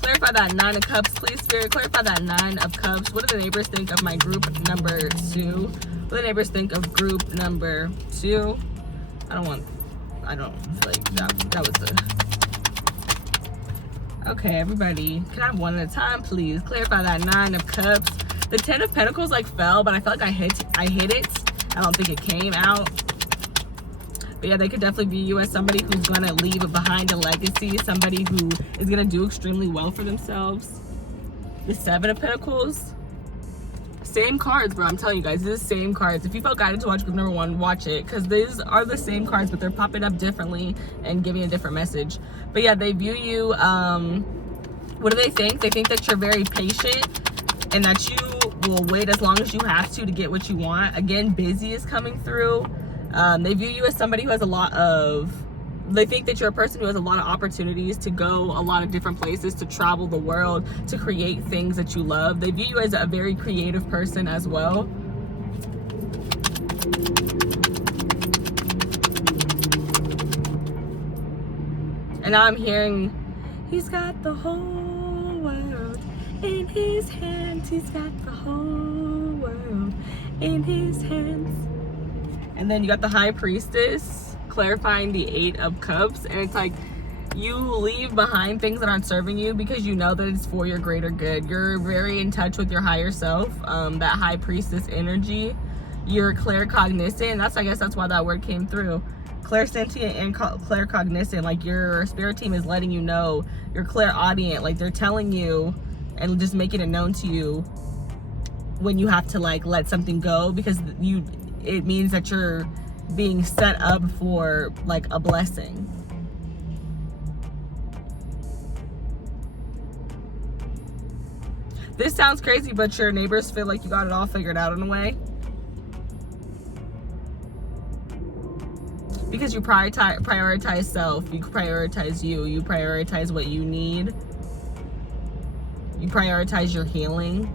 Clarify that 9 of Cups, please, Spirit. Clarify that 9 of Cups. What do the neighbors think of my group number 2? What do the neighbors think of group number 2? I don't feel like that was the... Okay, everybody. Can I have one at a time, please? Clarify that 9 of Cups. The 10 of Pentacles like fell, but I feel like I hit it. I don't think it came out. But yeah, they could definitely view you as somebody who's gonna leave behind a legacy, somebody who is gonna do extremely well for themselves. The Seven of Pentacles. Same cards, bro. I'm telling you guys, this is same cards. If you felt guided to watch group number 1, watch it, because these are the same cards, but they're popping up differently and giving a different message. But yeah, they view you, what do they think? They think that you're very patient and that you will wait as long as you have to get what you want. Again, busy is coming through. They view you as somebody who has a lot of, they think that you're a person who has a lot of opportunities to go a lot of different places, to travel the world, to create things that you love. They view you as a very creative person as well. And now I'm hearing, he's got the whole world in his hands. He's got the whole world in his hands. And then you got the High Priestess, clarifying the 8 of Cups. And it's like, you leave behind things that aren't serving you because you know that it's for your greater good. You're very in touch with your higher self, that High Priestess energy. You're claircognizant. I guess that's why that word came through. Clairsentient and claircognizant. Like, your spirit team is letting you know. You're clairaudient. Like, they're telling you and just making it known to you when you have to, like, let something go, because it means that you're being set up for, like, a blessing. This sounds crazy, but your neighbors feel like you got it all figured out in a way. Because you prioritize self, you prioritize you prioritize what you need. You prioritize your healing.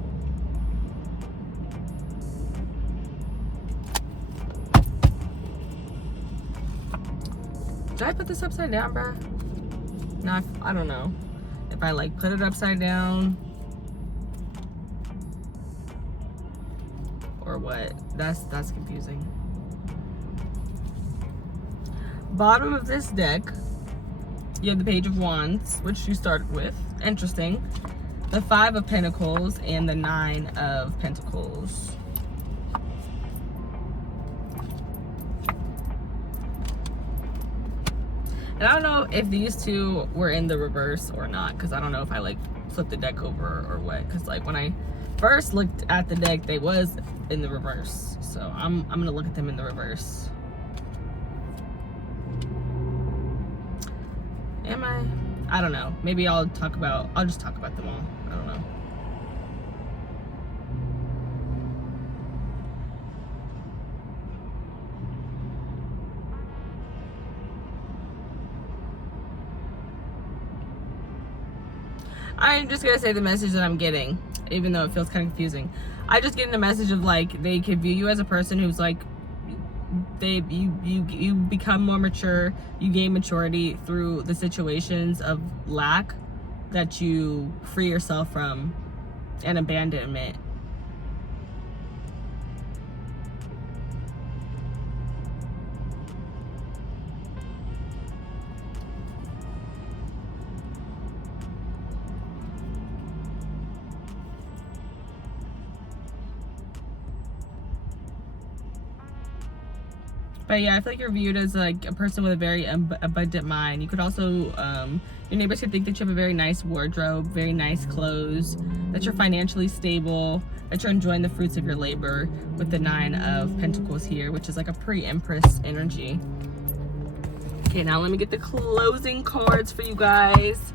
Did I put this upside down, bruh? No, I don't know. If I, like, put it upside down or what. That's confusing. Bottom of this deck, you have the Page of Wands, which you started with. Interesting. The 5 of Pentacles and the 9 of Pentacles. And I don't know if these two were in the reverse or not, because I don't know if I, like, flipped the deck over or what. Because, like, when I first looked at the deck, they was in the reverse. So I'm gonna look at them in the reverse. Am I? I don't know. Maybe I'll just talk about them all. I don't know. I'm just gonna say the message that I'm getting, even though it feels kind of confusing. I just get a message of, like, they could view you as a person who's, like, you become more mature, you gain maturity through the situations of lack that you free yourself from, and abandonment. But yeah, I feel like you're viewed as, like, a person with a very abundant mind. You could also, your neighbors could think that you have a very nice wardrobe, very nice clothes, that you're financially stable, that you're enjoying the fruits of your labor, with the 9 of Pentacles here, which is like a pre-Empress energy. Okay, now let me get the closing cards for you guys.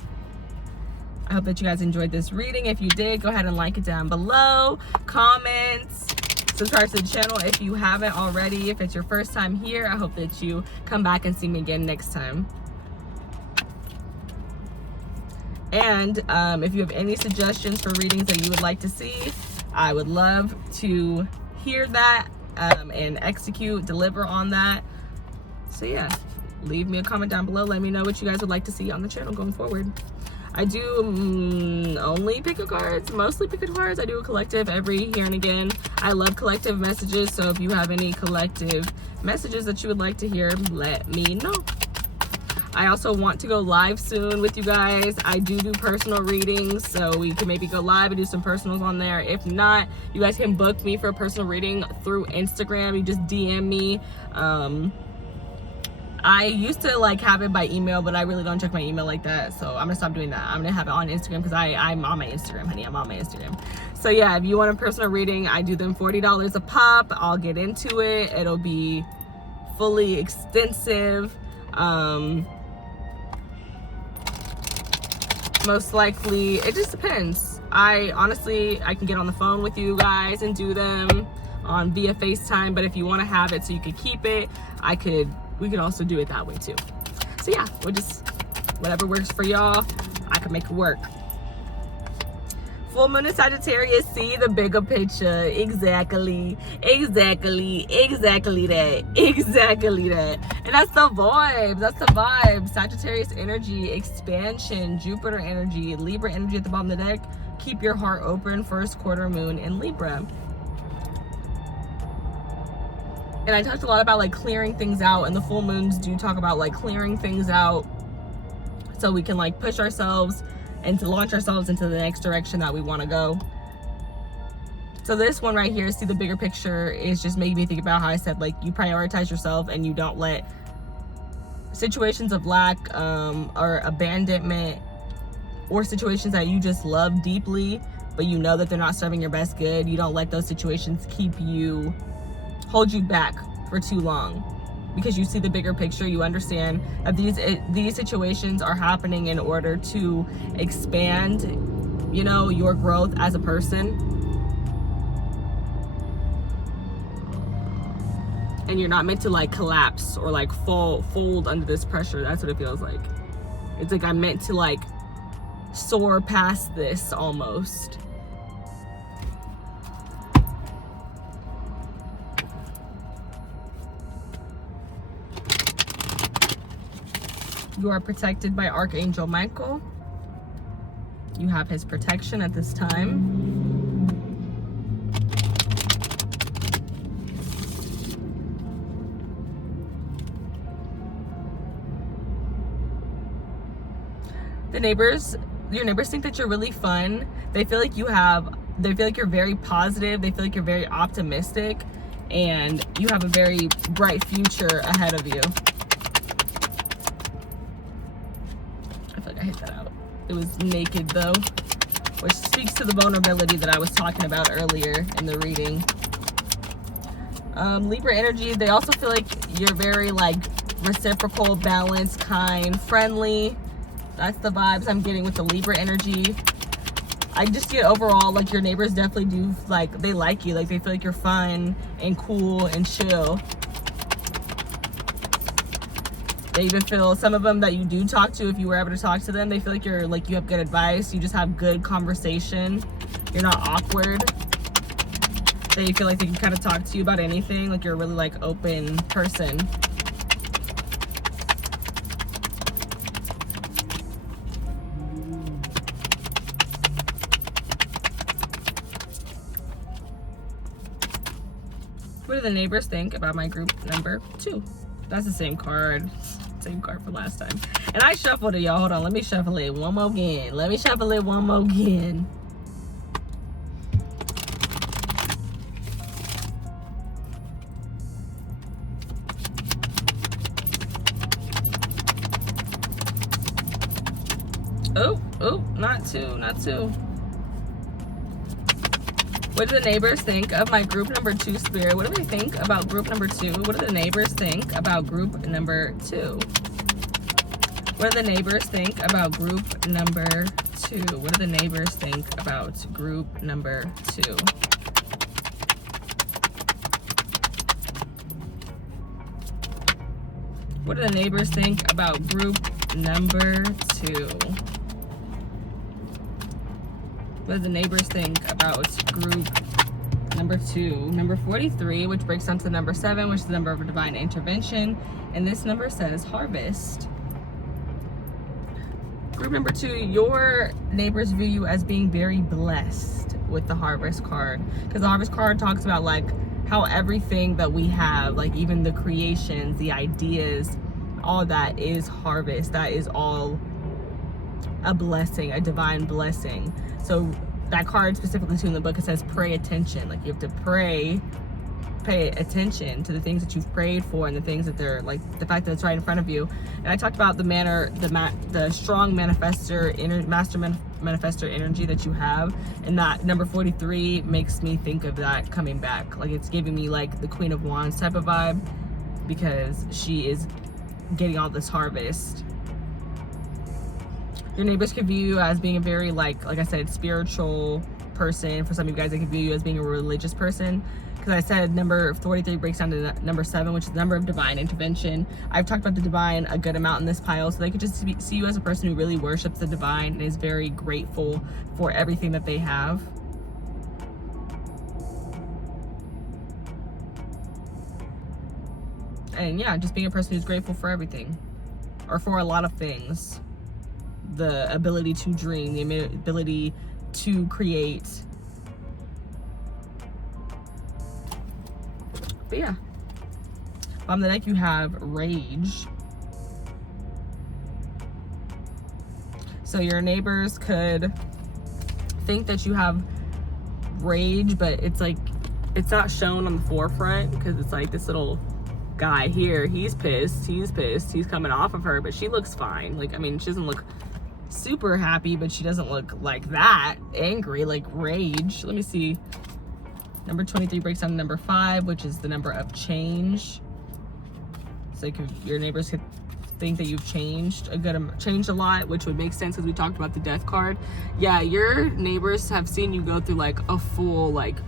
I hope that you guys enjoyed this reading. If you did, go ahead and like it down below, comments, subscribe to the channel if you haven't already. If it's your first time here, I hope that you come back and see me again next time. And if you have any suggestions for readings that you would like to see, I would love to hear that and deliver on that. So yeah, leave me a comment down below. Let me know what you guys would like to see on the channel going forward. I do only pick a cards, mostly pick a cards. I do a collective every here and again. I love collective messages, so if you have any collective messages that you would like to hear, let me know. I also want to go live soon with you guys. I do personal readings, so we can maybe go live and do some personals on there. If not, you guys can book me for a personal reading through Instagram. You just DM me. I used to like have it by email, but I really don't check my email like that. So I'm gonna stop doing that. I'm gonna have it on Instagram because I'm on my Instagram, honey. I'm on my Instagram. So yeah, if you want a personal reading, I do them $40 a pop. I'll get into it. It'll be fully extensive. Most likely, it just depends. I can get on the phone with you guys and do them on via FaceTime, but if you want to have it so you could keep it, we could also do it that way too. So yeah, we'll just, whatever works for y'all, I can make it work. Full moon in Sagittarius, see the bigger picture. Exactly that. And that's the vibe. Sagittarius energy, expansion, Jupiter energy, Libra energy at the bottom of the deck. Keep your heart open, first quarter moon in Libra. And I talked a lot about like clearing things out, and the full moons do talk about like clearing things out so we can like push ourselves and to launch ourselves into the next direction that we want to go. So this one right here, see the bigger picture, is just making me think about how I said like you prioritize yourself and you don't let situations of lack or abandonment or situations that you just love deeply but you know that they're not serving your best good, you don't let those situations hold you back for too long, because you see the bigger picture. You understand that these situations are happening in order to expand, you know, your growth as a person. And you're not meant to like collapse or like fold under this pressure. That's what it feels like. It's like I'm meant to like soar past this almost. You are protected by Archangel Michael. You have his protection at this time. Your neighbors think that you're really fun. They feel like you're very positive. They feel like you're very optimistic, and you have a very bright future ahead of you. I hit that out. It was naked though, which speaks to the vulnerability that I was talking about earlier in the reading. Libra energy, they also feel like you're very like reciprocal, balanced, kind, friendly. That's the vibes I'm getting with the Libra energy. I just get overall like your neighbors definitely do like, they like you, like they feel like you're fun and cool and chill. They even feel, some of them that you do talk to, if you were able to talk to them, they feel like you have good advice. You just have good conversation. You're not awkward. They feel like they can kind of talk to you about anything. Like you're a really like open person. What do the neighbors think about my group number 2? That's the same card. Same card for last time. And I shuffled it, y'all. Hold on. Let me shuffle it one more again. Oh, not two. What do the neighbors think of my group number 2, Spirit? What do they think about group number 2? What do the neighbors think about group number 2? What do the neighbors think about group number 2? What do the neighbors think about group number 2? What do the neighbors think about group number 2? What do the neighbors think about group number 2? Number 43, which breaks down to the number 7, which is the number of divine intervention. And this number says harvest. Group number 2, your neighbors view you as being very blessed with the harvest card. Because the harvest card talks about like how everything that we have, like even the creations, the ideas, all that is harvest. That is all a blessing, a divine blessing. So that card specifically too in the book, it says pray attention. Like you have to pray pay attention to the things that you've prayed for and the things that they're like, the fact that it's right in front of you. And I talked about the strong master manifestor energy that you have, and that number 43 makes me think of that coming back. Like, it's giving me like the Queen of Wands type of vibe, because she is getting all this harvest. Your neighbors could view you as being a very like I said, spiritual person. For some of you guys, they could view you as being a religious person, because I said number 43 breaks down to number 7, which is the number of divine intervention. I've talked about the divine a good amount in this pile, so they could just see you as a person who really worships the divine and is very grateful for everything that they have. And yeah, just being a person who's grateful for everything, or for a lot of things. The ability to dream, the ability to create. But yeah, on the deck you have rage. So your neighbors could think that you have rage, but it's like, it's not shown on the forefront, because it's like this little guy here, he's pissed, he's coming off of her, but she looks fine. Like, I mean, she doesn't look super happy, but she doesn't look like that angry, like rage. Let me see. Number 23 breaks down to number 5, which is the number of change. So your neighbors could think that you've changed a lot, which would make sense because we talked about the death card. Yeah, your neighbors have seen you go through like a full like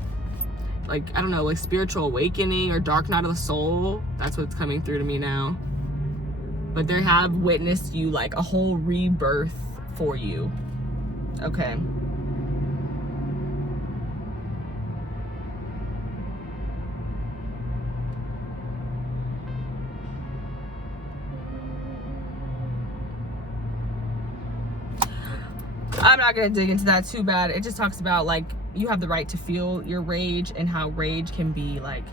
I don't know, like spiritual awakening or dark night of the soul. That's what's coming through to me now. But they have witnessed you like a whole rebirth for you. Okay. I'm not gonna dig into that too bad. It just talks about like you have the right to feel your rage, and how rage can be like,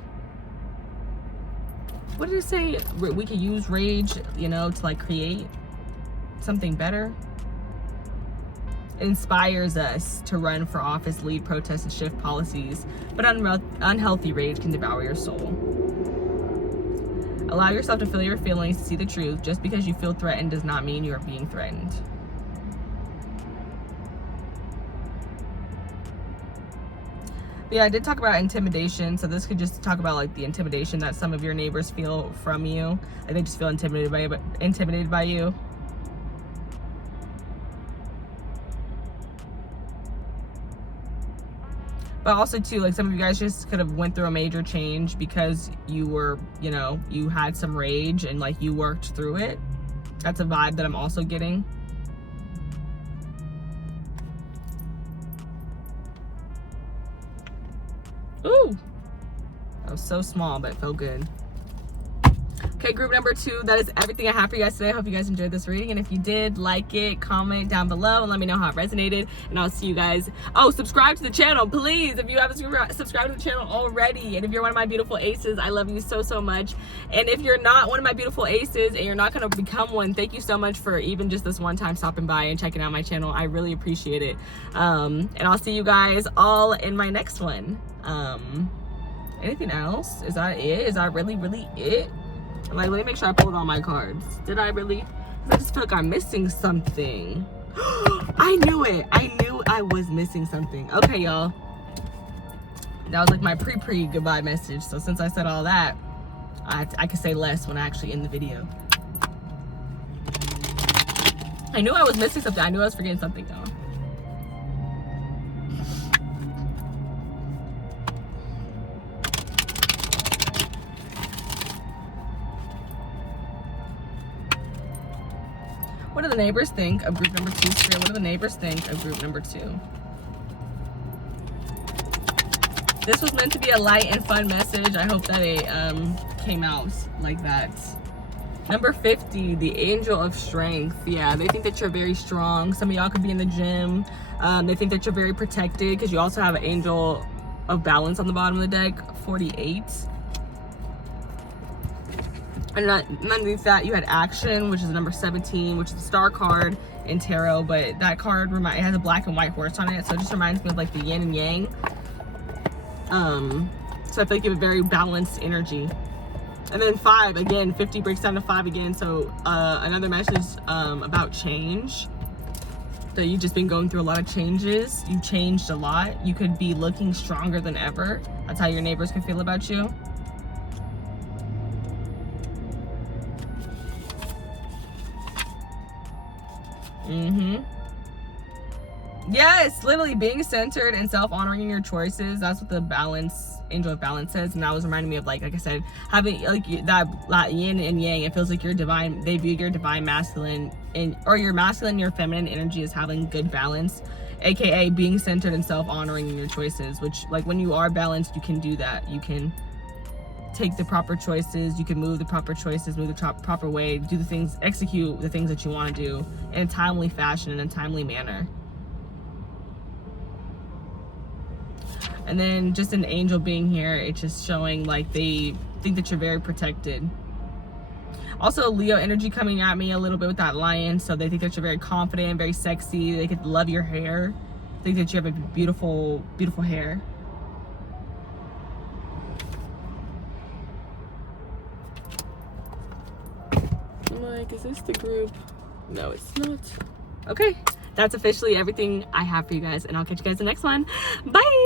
what did it say? We can use rage, you know, to like create something better. It inspires us to run for office, lead protests, and shift policies, but unhealthy rage can devour your soul. Allow yourself to feel your feelings, to see the truth. Just because you feel threatened does not mean you are being threatened. Yeah, I did talk about intimidation, so this could just talk about like the intimidation that some of your neighbors feel from you. Like they just feel intimidated by you. But also too, like some of you guys just could have went through a major change because you were, you know, you had some rage and like you worked through it. That's a vibe that I'm also getting. Ooh, that was so small, but it felt good. Okay, group number 2, that is everything I have for you guys today. I hope you guys enjoyed this reading, and if you did, like it, comment down below, and let me know how it resonated, and I'll see you guys. Oh, subscribe to the channel, please, if you haven't subscribed to the channel already, and if you're one of my beautiful aces, I love you so, so much, and if you're not one of my beautiful aces, and you're not going to become one, thank you so much for even just this one time stopping by and checking out my channel. I really appreciate it, and I'll see you guys all in my next one. Anything else? Is that it? Is that really it? Like, let me make sure I pulled all my cards. Did I really? I just feel like I'm missing something. I knew it. I knew I was missing something. Okay, y'all. That was like my pre goodbye message. So since I said all that, I could say less when I actually end the video. I knew I was missing something. I knew I was forgetting something, y'all. What do the neighbors think of group number 2? Spirit, what do the neighbors think of group number 2? This was meant to be a light and fun message. I hope that it came out like that. Number 50, the angel of strength. Yeah, they think that you're very strong. Some of y'all could be in the gym. They think that you're very protected because you also have an angel of balance on the bottom of the deck. 48. And underneath that, you had action, which is number 17, which is the star card in tarot. But that card, it has a black and white horse on it, so it just reminds me of like the yin and yang. So I feel like you have a very balanced energy. And then 5, again, 50 breaks down to 5 again. So another message about change. So you've just been going through a lot of changes. You changed a lot. You could be looking stronger than ever. That's how your neighbors can feel about you. Yes, literally being centered and self-honoring in your choices. That's what the balance, angel of balance says. And that was reminding me of, like I said, having like that yin and yang. It feels like your divine, they view your divine masculine or your masculine, your feminine energy as having good balance, aka being centered and self-honoring in your choices, which, like, when you are balanced, you can do that. You can take the proper choices, you can move the proper choices, move the proper way, do the things, execute the things that you want to do in a timely fashion, in a timely manner. And then just an angel being here, it's just showing like they think that you're very protected. Also Leo energy coming at me a little bit with that lion. So they think that you're very confident, very sexy. They could love your hair. Think that you have a beautiful, beautiful hair. I'm like, is this the group? No, it's not. Okay, that's officially everything I have for you guys, and I'll catch you guys in the next one. Bye.